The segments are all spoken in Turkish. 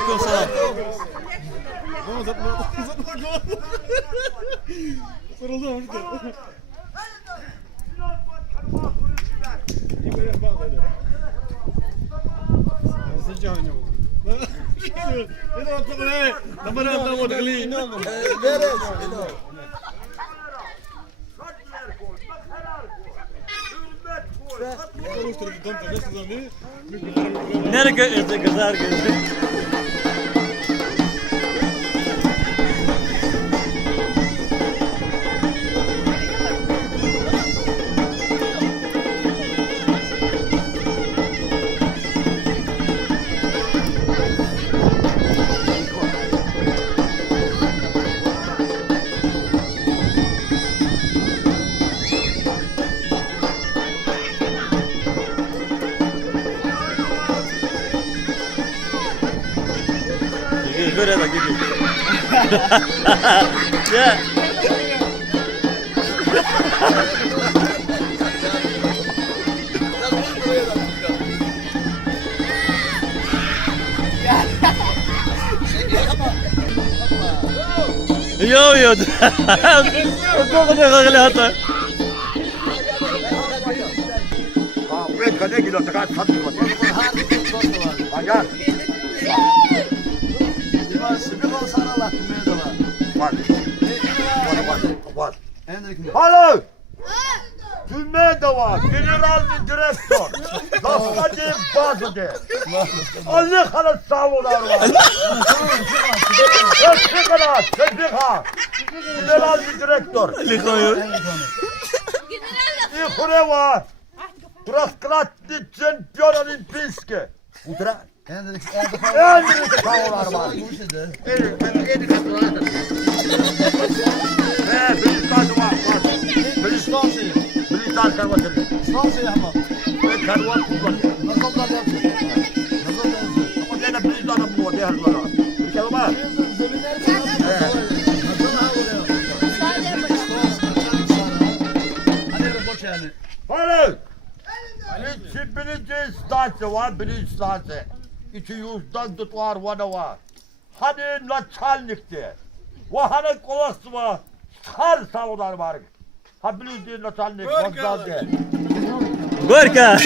Aleyküm selam. Soruldu mu? Nereye kızar gözü? Böyle bak gibi. Ya. Yo. Kok ne kagale hata. Buraya kadar gidiyor, tekrar satmıyor. Acar. Var. Alo. Tülme de var. General direktör. Lafacı bazıdı. Allah kanat savular var. Tebrika. General direktör. Likoyu. İhre var. Traskratni çempiyon olimpijski. Utra. En savular var. Bilistan karvatı. Ben karvat kullanıyorum. Ama gene Bilistan'da bu diğerlara. Bir kere var. Hayır. Birinci istansı var, birinci istansı. 200'dan tutar var. Hani naçallikti. Vahane kolası var. Her savunar var. Ha birinci naçallik. Vazgeçti. Gorka.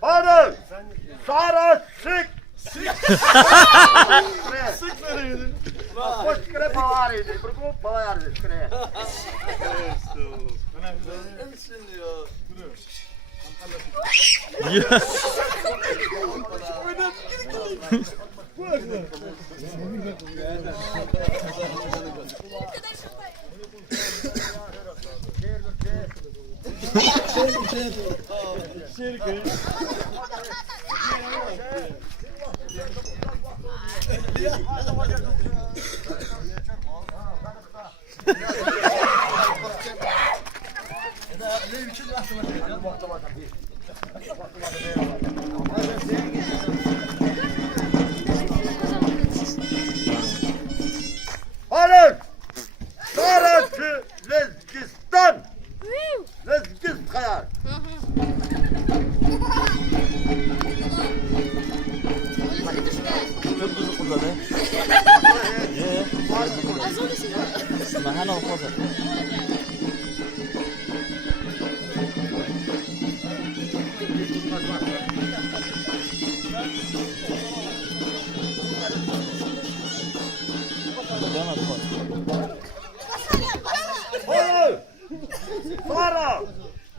Hadi! Sara sık! Sık vereydin. Koş kire bağırıydı. Bırakıp bağırıydı kire. Hadi! Sarısı Lezgistan! Lezgist kayar! Çok tuzu kullanı. Mahana olmaz. Hayır. Sara.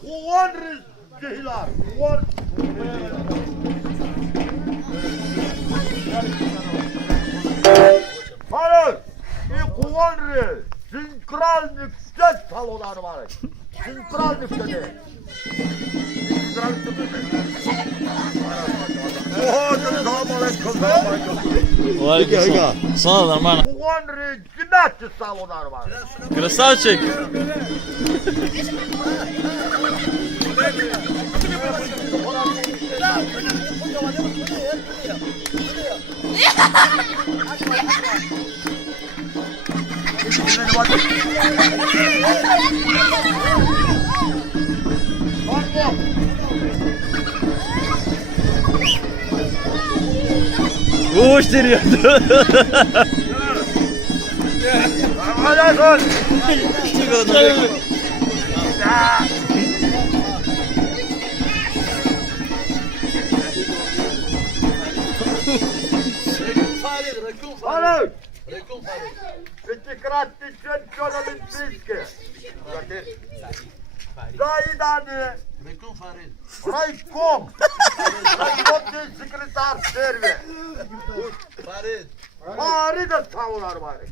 Kuvan rizkiler. Kuvan. Hayır. Bir kuvan riz. Sinkral nükset salonları var. Sinkral nükseti. Sinkral nükseti. Oho, selamun aleyküm. Aleyküm. Sana da man. Kuvan riz cinnet salonları var. Красавчик. Uş deniyor. Hayır. Fittikratlı çöpçölün biski. Zaydani. Raykom. Raykom sekreter servi. Farid de savunar bari.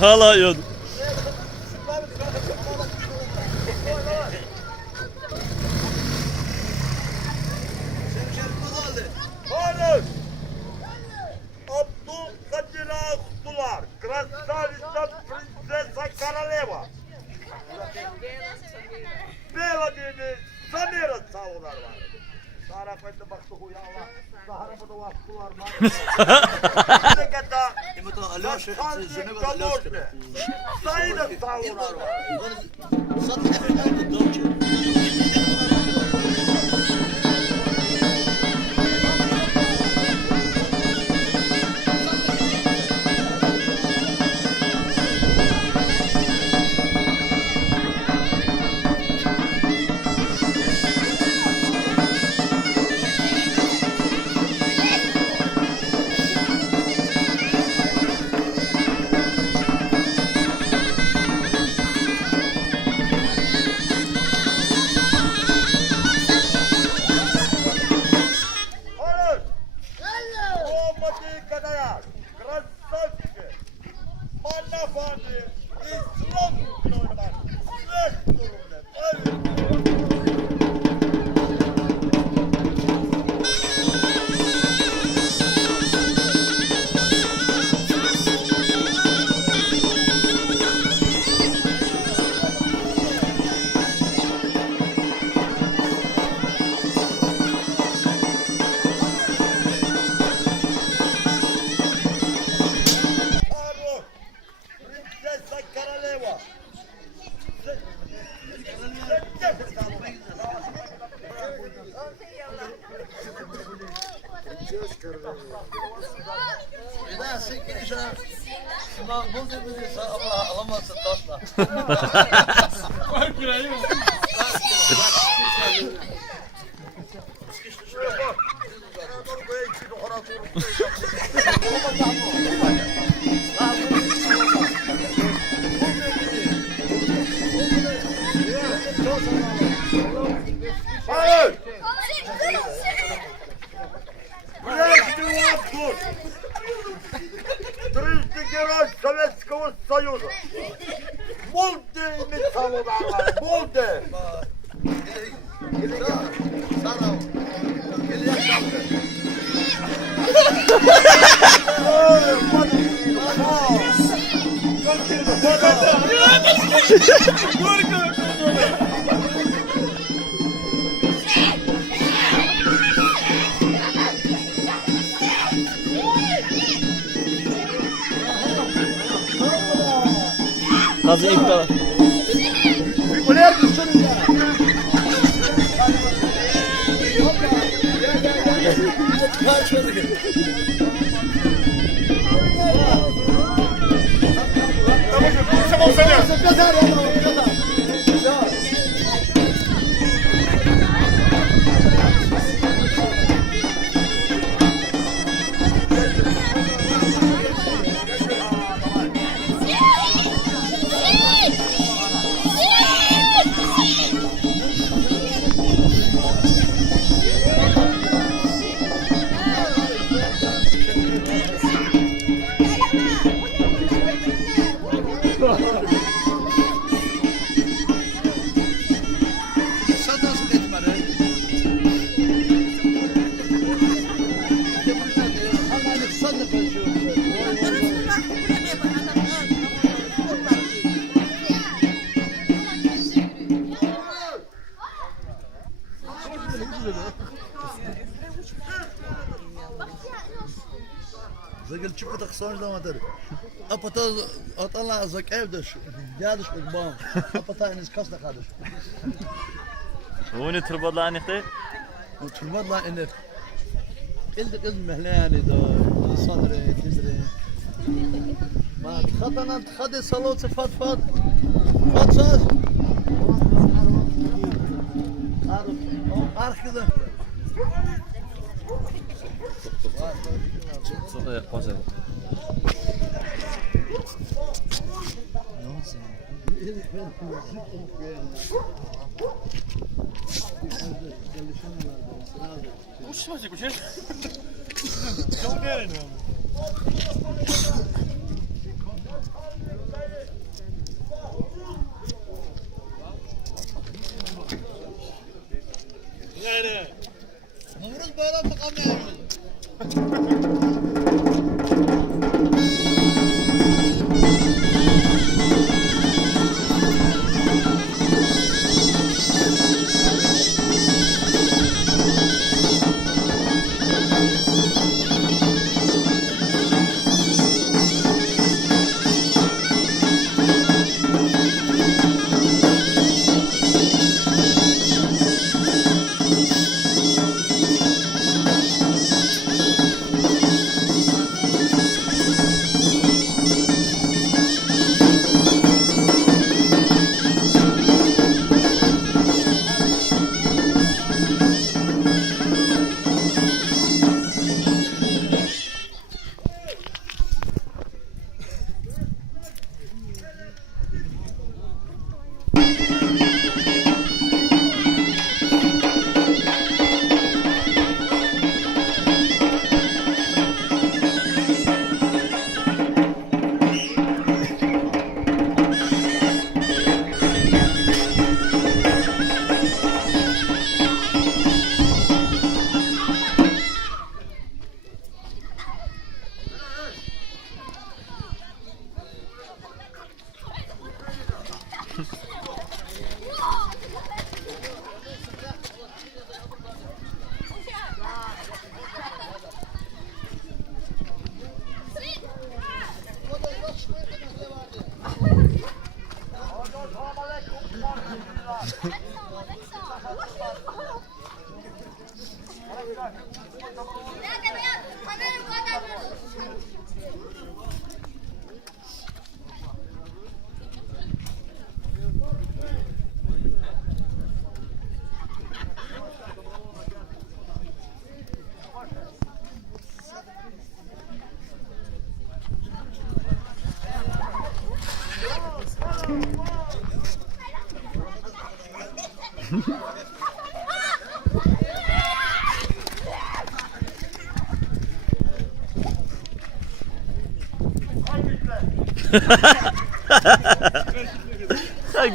Hala yiyordu. Hayır. Abdülkadir Aksular. Krasavista Prinsesa Karaleva. Bela dedi. Samira savunar var. Sara koydu baktı huya Allah. Sahara bu da vaktular var. Ne kadar. Sayı da savunar var. Alamazsın tatla. Hayır. Прежде отпуск. 30 герой Советского Союза. Multi salonlar, multi. Kazı iptal. Buraya düşün ya. Tamam seni. Zagel çıkıp da kısamış da mater. Apata atala zak evde şu. Yadış bu bam. Apata iniz kasta kardeş. Bu ne turbadla anıktı? Oturmaz lan ene. Elde kız mehlani da. Sadre, tizre. Ma khatanan khade salot fat fat. Fat saz. Arkada. Qo'zay. Uçmadık bir şey. Çok değerli ama. Yani. Navruz bayram tıkamıyor.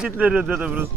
Gitleri dedi burası.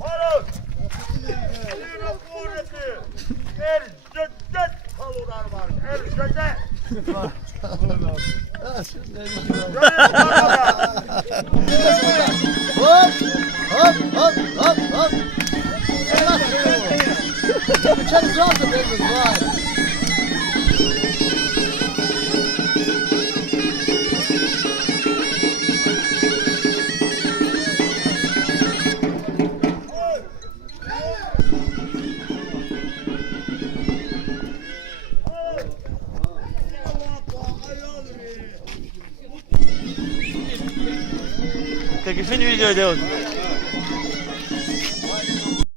Varın. Yine kuvveti. Erceddet halılar var. Erceddet. Ha, şimdi ne Görün Hop! Hop! Hop! Hop! Hop! Allah seni. İçeri rahat edin, vay. Peki şimdi videoyu devam.